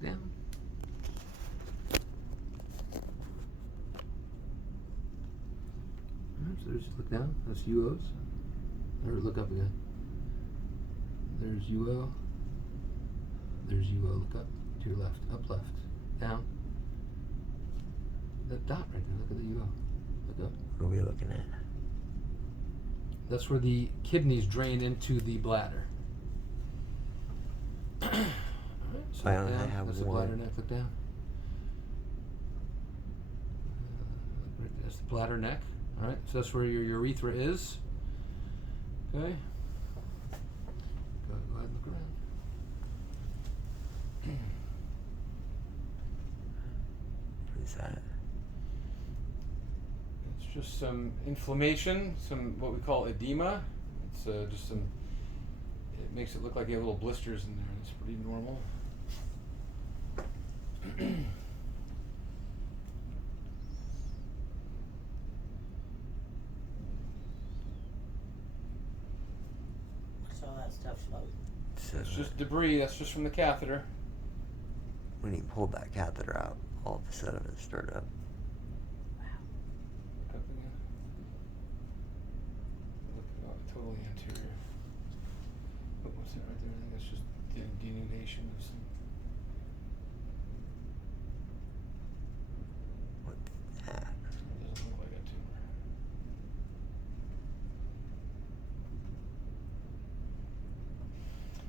Look down. Alright, so there's, look down. That's UOs. Or look up again. There's UO. There's UO. Look up to your left. Up, left. Down. That dot right there. Look at the UO. Look up. What are we looking at? That's where the kidneys drain into the bladder. Alright, so I look only down. have That's the one. bladder neck. Look down. Right, that's the bladder neck. Alright, so that's where your urethra is. Okay. Go ahead and look around. What is that? It's just some inflammation, some what we call edema. It's just some. It makes it look like you have little blisters in there. It's pretty normal. What's all that stuff floating? So It's just debris. That's just from the catheter. when he pulled that catheter out, all of a sudden it stirred up. Look up again. Look totally anterior. Oh, what's that right there? I think that's just denudation of some. What the heck? Doesn't look like a tumor.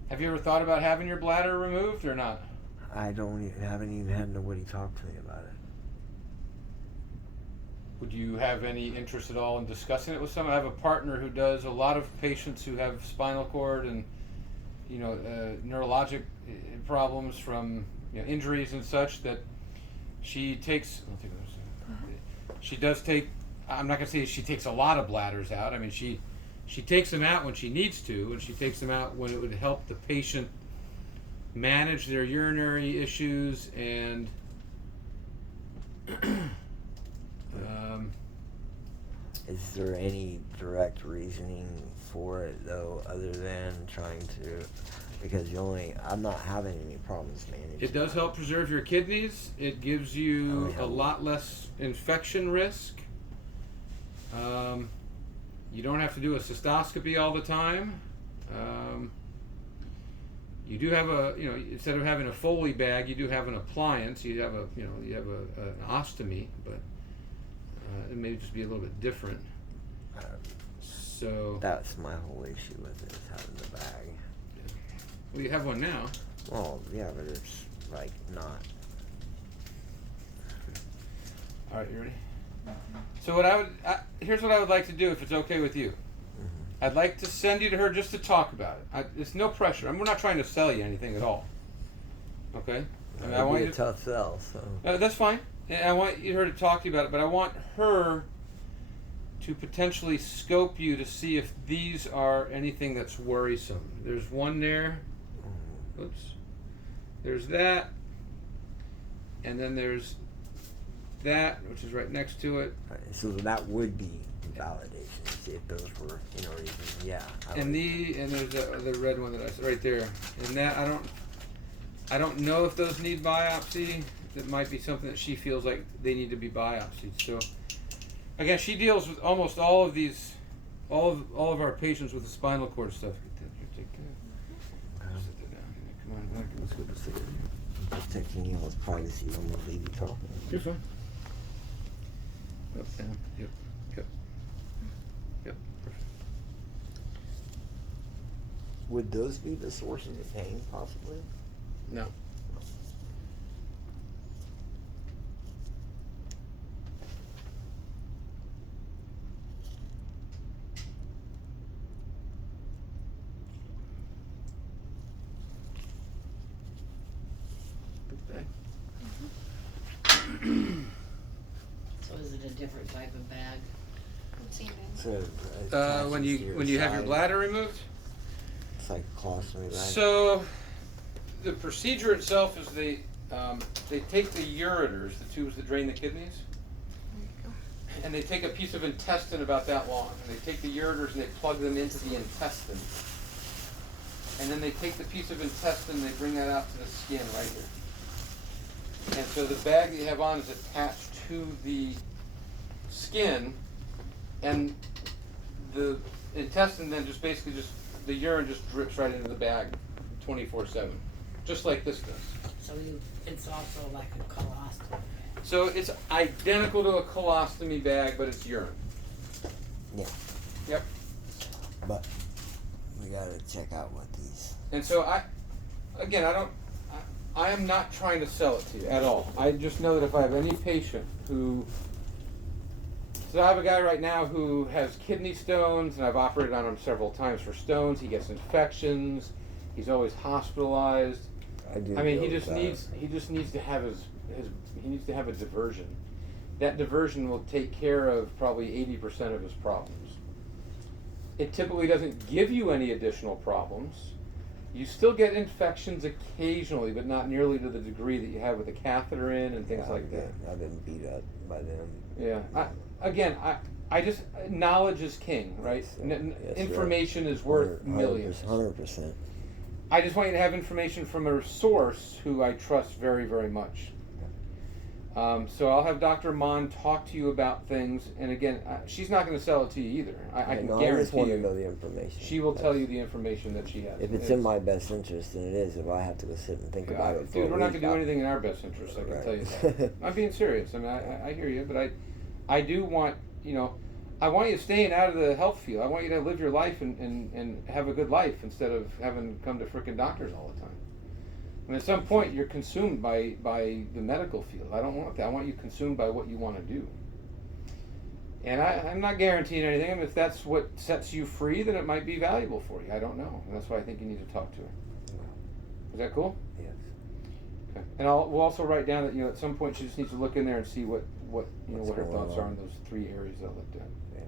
Have you ever thought about having your bladder removed or not? Haven't even had nobody talk to me about it. Would you have any interest at all in discussing it with someone? I have a partner who does a lot of patients who have spinal cord and, neurologic problems from injuries and such that she takes. She does take. I'm not going to say she takes a lot of bladders out. I mean, she takes them out when she needs to, and she takes them out when it would help the patient manage their urinary issues and. Is there any direct reasoning for it though, other than trying to? Because I'm not having any problems managing. It does help preserve your kidneys. It gives you Oh, yeah. a lot less infection risk. You don't have to do a cystoscopy all the time. You do have instead of having a Foley bag, you do have an appliance. You have an ostomy, but it may just be a little bit different. So That's my whole issue with it, is having the bag. well, you have one now. Well, yeah, but it's like not. All right, you ready? So here's what I would like to do, if it's okay with you. Mm-hmm. I'd like to send you to her just to talk about it. It's no pressure. We're not trying to sell you anything at all. Okay? I mean, I want It'd you be a to, tough sell, so. that's fine. And I want her to talk to you about it, but I want her to potentially scope you to see if these are anything that's worrisome. There's one there. Oops. There's that. And then there's that, which is right next to it. Right, so that would be validation if those were, even, yeah. And there's the red one that I said right there. And that I don't know if those need biopsy. That might be something that she feels like they need to be biopsied. So again, she deals with almost all of these, all of our patients with the spinal cord stuff. Sit there down. Come on, let's go to sit here. I'm protecting y'all's privacy. I'm gonna leave you talking. You're fine. Up, down. Yep. Perfect. Would those be the sources of pain, possibly? No. So is it a different type of bag? So, When you have your bladder removed. It's like a colostomy bag. So, the procedure itself is they take the ureters, the tubes that drain the kidneys, and they take a piece of intestine about that long, and they take the ureters and they plug them into the intestine, and then they take the piece of intestine and they bring that out to the skin right here. And so the bag that you have on is attached to the skin, and the intestine then just basically the urine just drips right into the bag 24/7, just like this does. So it's also like a colostomy. So it's identical to a colostomy bag, but it's urine. Yeah. Yep. But we gotta check out what these. And so I am not trying to sell it to you at all. I just know that if I have any patient who, so I have a guy right now who has kidney stones, and I've operated on him several times for stones. He gets infections. He's always hospitalized. I mean, he just needs to have he needs to have a diversion. That diversion will take care of probably 80% of his problems. It typically doesn't give you any additional problems. You still get infections occasionally, but not nearly to the degree that you have with a catheter in and things like that. I've been beat up by them. Yeah. I just, knowledge is king, right? Yes, Information is worth millions. 100%. I just want you to have information from a source who I trust very, very much. So I'll have Dr. Mon talk to you about things, and again, she's not going to sell it to you either. I can guarantee I just want you. to know the information. She will tell you the information that she has. If it's in my best interest, then it is. If I have to go sit and think about it, dude, we're not going to do anything in our best interest. I can tell you that. I'm being serious. I mean, I hear you, but I do want, I want you staying out of the health field. I want you to live your life and have a good life instead of having to come to frickin' doctors all the time. I mean, at some point, you're consumed by the medical field. I don't want that. I want you consumed by what you want to do. And I'm not guaranteeing anything. I mean, if that's what sets you free, then it might be valuable for you. I don't know. And that's why I think you need to talk to her. Is that cool? Yes. Okay. And we'll also write down that at some point she just needs to look in there and see what her going thoughts are on. on those 3 areas that I looked at. Yeah.